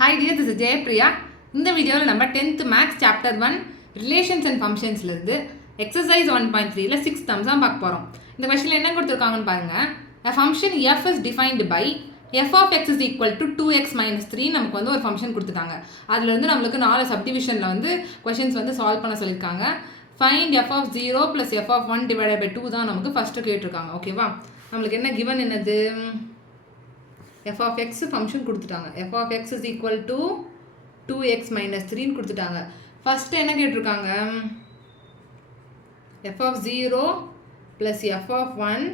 Hi dear, this is Jaypriya. இந்த வீடியோவில் நம்ம 10th maths chapter 1 relations and ஃபங்க்ஷன்ஸ்லேருந்து எக்ஸசைஸ் 1.3ல 6 சம்ஸ் தான் பார்க்க போகிறோம். இந்த கொஸ்டினில் என்ன கொடுத்துருக்காங்கன்னு பாருங்கள். A function f is defined by f of x is equal to 2x minus 3 நமக்கு வந்து ஒரு ஃபங்க்ஷன் கொடுத்துட்டாங்க. அதில் வந்து நம்மளுக்கு 4 சப்டிவிஷனில் வந்து கொஷின்ஸ் வந்து சால்வ் பண்ண சொல்லியிருக்காங்க. Find f of 0 plus f of 1 divided by 2 தான் நமக்கு ஃபஸ்ட்டு கேட்டிருக்காங்க. ஓகேவா, நம்மளுக்கு என்ன கிவன் என்னது, f of x ஃபங்க்ஷன் கொடுத்துட்டாங்க. f of x is equal to 2x minus 3 கொடுத்துட்டாங்க. ஃபஸ்ட்டு என்ன கேட்டிருக்காங்க, f of 0 plus f of 1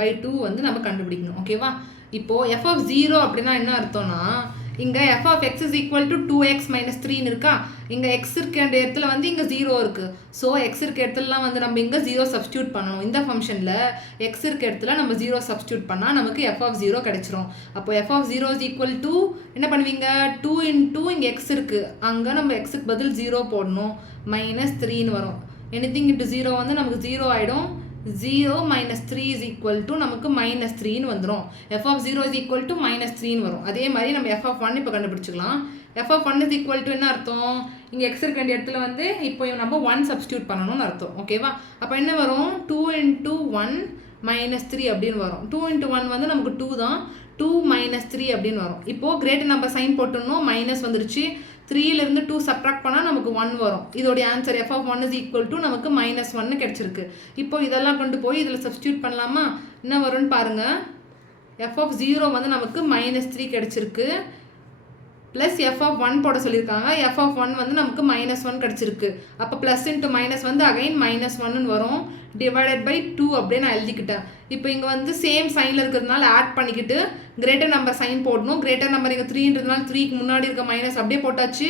by 2 வந்து நம்ம கண்டுபிடிக்கணும். ஓகேவா, இப்போது f of 0 அப்படின்னா என்ன அர்த்தம்னா, இங்கே f of x is equal to 2x minus 3 இருக்கா, இங்கே x இருக்க இடத்துல வந்து இங்கே 0 இருக்குது. ஸோ x இருக்க இடத்துலலாம் வந்து நம்ம இங்கே 0 சப்ஸ்டியூட் பண்ணணும். இந்த ஃபங்க்ஷனில் x இருக்க இடத்துல நம்ம 0 சப்ஸ்டியூட் பண்ணால் நமக்கு f of 0 கிடச்சிரும். அப்போ f of 0 is equal to என்ன பண்ணுவீங்க, 2 into இங்கே x இருக்குது, அங்கே நம்ம xக்கு பதில் 0 போடணும், மைனஸ் 3ன்னு வரும். எனிதிங் இன்ட்டு 0 வந்து நமக்கு 0 ஆகிடும். 0 minus 3 is equal to நமக்கு minus 3ன்னு வந்துடும். f of 0 is equal to minus 3ன்னு வரும். அதே மாதிரி நம்ம f of 1 இப்போ கண்டுபிடிச்சிக்கலாம். f of 1 is equal to என்ன அர்த்தம், இங்கே x இருக்க வேண்டிய இடத்துல வந்து இப்போ நம்ம 1 சப்ஸ்டியூட் பண்ணணும்னு அர்த்தம். ஓகேவா, அப்போ என்ன வரும், 2 into 1 minus 3 அப்படின்னு வரும். 2 into 1 வந்து நமக்கு 2 தான், 2 minus 3 அப்படின்னு வரும். இப்போது கிரேட்டர் நம்பர் சைன் போட்டணும், மைனஸ் வந்துருச்சு. 3லேருந்து 2 சப்ட்ராக்ட் பண்ணால் நமக்கு 1 வரும். இதோடைய answer f of 1 is equal to நமக்கு minus 1 கிடச்சிருக்கு. இப்போ இதெல்லாம் கொண்டு போய் இதில் சப்ஸ்டியூட் பண்ணலாமா, என்ன வரும்னு பாருங்கள். f of 0 வந்து நமக்கு minus 3 கிடச்சிருக்கு, ப்ளஸ் f of 1 போட சொல்லியிருக்காங்க. f of 1 வந்து நமக்கு minus 1 கிடச்சிருக்கு. அப்போ ப்ளஸ் இன்ட்டு மைனஸ் வந்து அகைன் minus 1ன்னு வரும், டிவைடட் பை 2 அப்படியே நான் எழுதிக்கிட்டேன். இப்போ இங்கே வந்து சேம் சைனில் இருக்கிறதுனால ஆட் பண்ணிக்கிட்டு கிரேட்டர் நம்பர் சைன் போடணும். கிரேட்டர் நம்பர் இங்கே 3ன்றதுனால 3க்கு முன்னாடி இருக்க மைனஸ் அப்படியே போட்டாச்சு.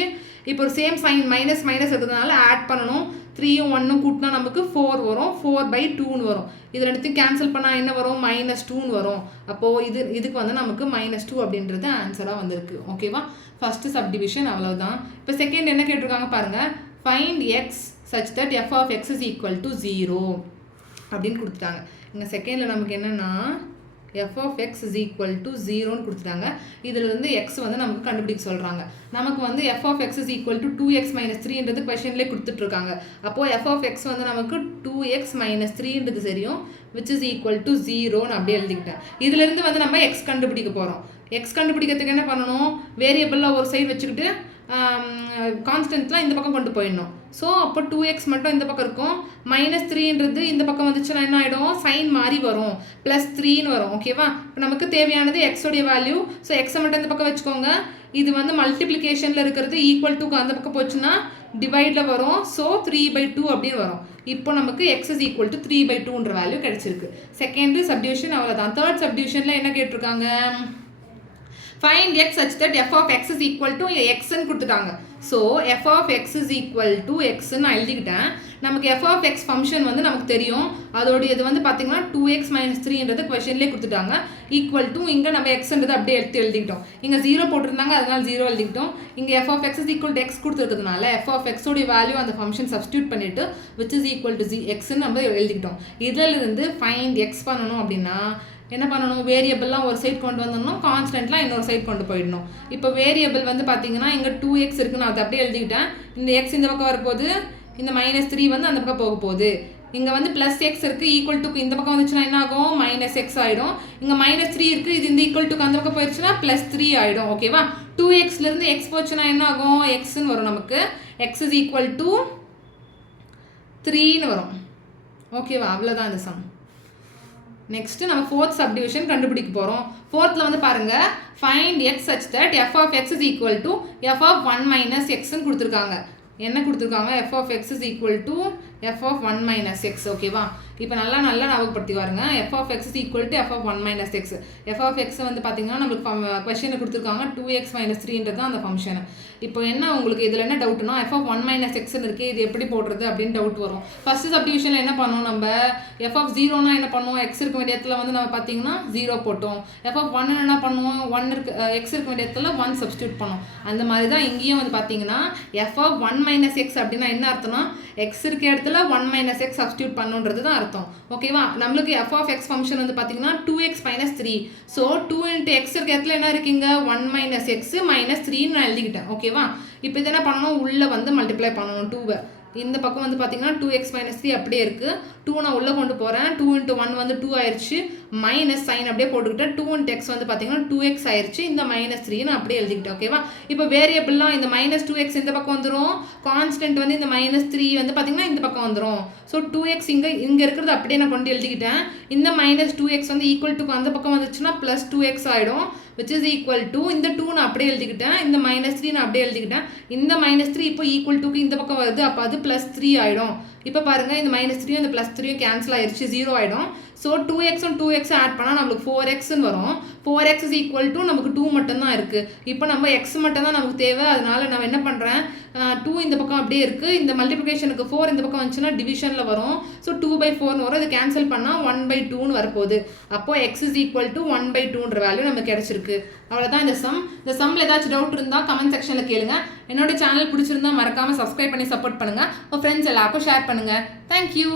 இப்போ ஒரு சேம் சைன் மைனஸ் மைனஸ் இருக்கிறதுனால ஆட் பண்ணணும். 3யும் 1ம் கூட்டினா நமக்கு 4 வரும், 4/2ன்னு வரும். இது ரெண்டுத்தையும் கேன்சல் பண்ணால் என்ன வரும், -2ன்னு வரும். அப்போது இதுக்கு வந்து நமக்கு -2 அப்படின்றது ஆன்சராக வந்திருக்கு. ஓகேவா, ஃபஸ்ட்டு சப்டிவிஷன் அவ்வளோதான். இப்போ செகண்ட் என்ன கேட்டிருக்காங்க பாருங்கள், find X such that f of x is equal to 0 அப்படின்னு கொடுத்துட்டாங்க. இங்கே செகண்டில் நமக்கு என்னென்னா f of x is equal to 0ன்னு கொடுத்துட்டாங்க. இதில் வந்து x வந்து நமக்கு கண்டுபிடிக்க சொல்கிறாங்க. நமக்கு வந்து f of x is equal to 2x minus 3ன்றது கொஷன்லேயே கொடுத்துட்ருக்காங்க. அப்போது f of x வந்து நமக்கு 2x minus 3ன்றது தெரியும், which is equal to 0ன்னு அப்படியே எழுதிக்கிட்டேன். இதிலேருந்து வந்து நம்ம x கண்டுபிடிக்க போகிறோம். x கண்டுபிடிக்கிறதுக்கு என்ன பண்ணணும், வேரியபிளில் ஒரு சைடு வச்சுக்கிட்டு கான்ஸ்டன்ட்லாம் இந்த பக்கம் கொண்டு போயிடணும். ஸோ அப்போ 2x மட்டும் இந்த பக்கம் இருக்கும், -3ன்றது இந்த பக்கம் வந்துச்சுன்னா என்ன ஆகிடும், சைன் மாறி வரும், +3ன்னு வரும். ஓகேவா, இப்போ நமக்கு தேவையானது எக்ஸோடைய வேல்யூ. ஸோ எக்ஸை மட்டும் இந்த பக்கம் வச்சுக்கோங்க. இது வந்து மல்டிப்ளிகேஷனில் இருக்கிறது ஈக்குவல் டுக்கு அந்த பக்கம் போச்சுன்னா டிவைடில் வரும். ஸோ 3/2 அப்படின்னு வரும். இப்போ நமக்கு x is equal to 3/2ன்ற வேல்யூ கிடச்சிருக்கு. செகண்ட் சப்டிவிஷன் அவ்வளோதான். தேர்ட் சப்டிவிஷனில் என்ன கேட்டிருக்காங்க, find x such that f of x is equal to xன்னு கொடுத்துட்டாங்க. So f of x is equal to xன்னு நான் எழுதிக்கிட்டேன். நமக்கு f of x ஃபங்க்ஷன் வந்து நமக்கு தெரியும். அதோடைய இது வந்து பார்த்தீங்கன்னா 2x minus 3ன்றது கொஷன்லேயே கொடுத்துட்டாங்க. ஈக்குவல் டு இங்கே நம்ம எக்ஸ்ன்றது அப்படியே எழுதிக்கிட்டோம். இங்கே 0 போட்டிருந்தாங்க, அதனால 0 எழுதிக்கிட்டோம். இங்கே f of x is equal to x கொடுத்துருக்கிறதுனால f of x உடைய வேல்யூ அந்த ஃபங்க்ஷன் சப்ஸ்டியூட் பண்ணிவிட்டு which is equal to xன்னு நம்ம எழுதிக்கிட்டோம். இதிலிருந்து ஃபைண்ட் x பண்ணணும் அப்படின்னா என்ன பண்ணணும், வேரியபிள்லாம் ஒரு சைட் கொண்டு வந்துடணும், கான்ஸ்டன்ட்லாம் இன்னொரு சைட் கொண்டு போயிடணும். இப்போ வேரியபிள் வந்து பார்த்தீங்கன்னா இங்கே 2x இருக்குது, நான் அதை அப்படியே எழுதிக்கிட்டேன். இந்த x இந்த பக்கம் வரப்போகுது, இந்த -3 வந்து அந்த பக்கம் போக போகுது. இங்கே வந்து +x இருக்குது, ஈக்குவல் டுக்கு இந்த பக்கம் வந்துச்சுன்னா என்ன ஆகும், -x ஆகிடும். இங்கே -3 இருக்குது, இது இந்த ஈக்குவல் டுக்கு அந்த பக்கம் போயிடுச்சுன்னா +3 ஆகிடும். ஓகேவா, 2xலேருந்து x போச்சுன்னா என்ன ஆகும், xன்னு வரும். நமக்கு x is equal to 3ன்னு வரும். ஓகேவா, அவ்வளோதான் இந்த சம். நெக்ஸ்ட்டு நம்ம ஃபோர்த் சப்டிவிஷன் கண்டுபிடிக்க போகிறோம். ஃபோர்த்தில் வந்து பாருங்கள், find X such that f of x is equal to f of 1 minus xன்னு கொடுத்துருக்காங்க. என்ன கொடுத்துருக்காங்க, f of x is equal to f of 1 minus x. ஓகேவா, இப்போ நல்லா ஞாபகப்படுத்தி வாருங்க. f of x is equal to f of 1 minus x. f of x வந்து பார்த்தீங்கன்னா நம்மளுக்கு கொஷனை கொடுத்துருக்காங்க, 2x minus 3ன்றது தான் அந்த ஃபங்க்ஷன். இப்போ என்ன உங்களுக்கு இதில் என்ன டவுட்னா, f of 1 minus xன்னு இருக்குது, இது எப்படி போடுறது அப்படின்னு டவுட் வரும். ஃபஸ்ட்டு சப்டிவிஷனில் என்ன பண்ணோம், நம்ம f of 0னா என்ன பண்ணுவோம், x இருக்க வேண்டிய இடத்துல வந்து நம்ம பார்த்தீங்கன்னா 0 போட்டோம். f of 1 என்ன பண்ணுவோம், 1 இருக்கு, x இருக்க வேண்டிய இடத்துல 1 சப்ஸ்டியூட் பண்ணோம். அந்த மாதிரி தான் இங்கேயும் வந்து பார்த்தீங்கன்னா f of 1 minus x அப்படின்னா என்ன அர்த்தம்னா, x இருக்க இடத்துல இடத்துல 1 மைனஸ் எக்ஸ் சப்ஸ்டியூட் பண்ணுன்றது தான் அர்த்தம். ஓகேவா? நம்மளுக்கு எஃப் ஆஃப் எக்ஸ் ஃபங்க்ஷன் வந்து பார்த்தீங்கன்னா 2x minus 3. So 2 into X இருக்க இடத்துல என்ன இருக்குங்க 1 மைனஸ் எக்ஸ் மைனஸ் 3ன்னு நான் எழுதிக்கிட்டேன். ஓகேவா? இப்போ இது என்ன பண்ணணும், உள்ளே வந்து மல்டிப்ளை பண்ணணும் 2வை. இந்த பக்கம் வந்து பார்த்தீங்கன்னா 2x மைனஸ் 3 அப்படியே இருக்குது. 2 நான் உள்ளே கொண்டு போகிறேன். 2 இன்ட்டு 1 வந்து 2 ஆயிடுச்சு. மைனஸ் சைன் அப்படியே போட்டுக்கிட்டேன். 2 இன்ட்டு எக்ஸ் வந்து பார்த்தீங்கன்னா 2x ஆயிடுச்சு. இந்த மைனஸ் 3 நான் அப்படியே எழுதிக்கிட்டேன். ஓகேவா? இப்போ வேரியபிள்லாம் இந்த மைனஸ் 2x இந்த பக்கம் வந்துடும். கான்ஸ்டன்ட் வந்து இந்த மைனஸ் 3 வந்து பார்த்தீங்கன்னா இந்த பக்கம் வந்துடும். ஸோ 2x இங்கே இருக்கிறது அப்படியே நான் கொண்டு எழுதிக்கிட்டேன். இந்த மைனஸ் 2x வந்து ஈக்குவல் டு அந்த பக்கம் வந்துச்சுன்னா ப்ளஸ் 2x ஆகிடும். which is equal to இந்த 2 நான் அப்படியே எழுதிக்கிட்டேன். இந்த மைனஸ் 3 நான் அப்படியே எழுதிக்கிட்டேன். இந்த மைனஸ் 3 இப்போ ஈக்குவல் டுக்கு இந்த பக்கம் வருது. அப்போ அது ப்ளஸ் 3 ஆகிடும். இப்போ பாருங்கள் இந்த மைனஸ் 3 இந்த ப்ளஸ் 3 கேன்சல் ஆயிடுச்சு, 0 ஆகிடும். ஸோ 2x 2x ஆட் பண்ணால் நம்மளுக்கு 4xன்னு வரும். 4x is equal to நமக்கு 2 மட்டும்தான் இருக்குது. இப்போ நம்ம x மட்டும் தான் நமக்கு தேவை. அதனால நான் என்ன பண்ணுறேன், 2 இந்த பக்கம் அப்படியே இருக்குது. இந்த மல்டிப்ளிகேஷனுக்கு 4 இந்த பக்கம் வந்துச்சுன்னா டிவிஷனில் வரும். ஸோ 2/4 வரும். இது கேன்சல் பண்ணால் 1/2ன்னு வரப்போகுது. அப்போது x is equal to 1/2ன்ற வேல்யூ நமக்கு கிடச்சிருக்கு. அவ்வளோதான் இந்த சம். இந்த சம்மில் ஏதாச்சும் டவுட் இருந்தால் கமெண்ட் செக்ஷனில் கேளுங்க. என்னோட சேனல் பிடிச்சிருந்தா மறக்காமல் சப்ஸ்கிரைப் பண்ணி சப்போர்ட் பண்ணுங்கள். உங்கள் ஃப்ரெண்ட்ஸ் எல்லாருக்கும் ஷேர் பண்ணுங்கள். தேங்க்யூ.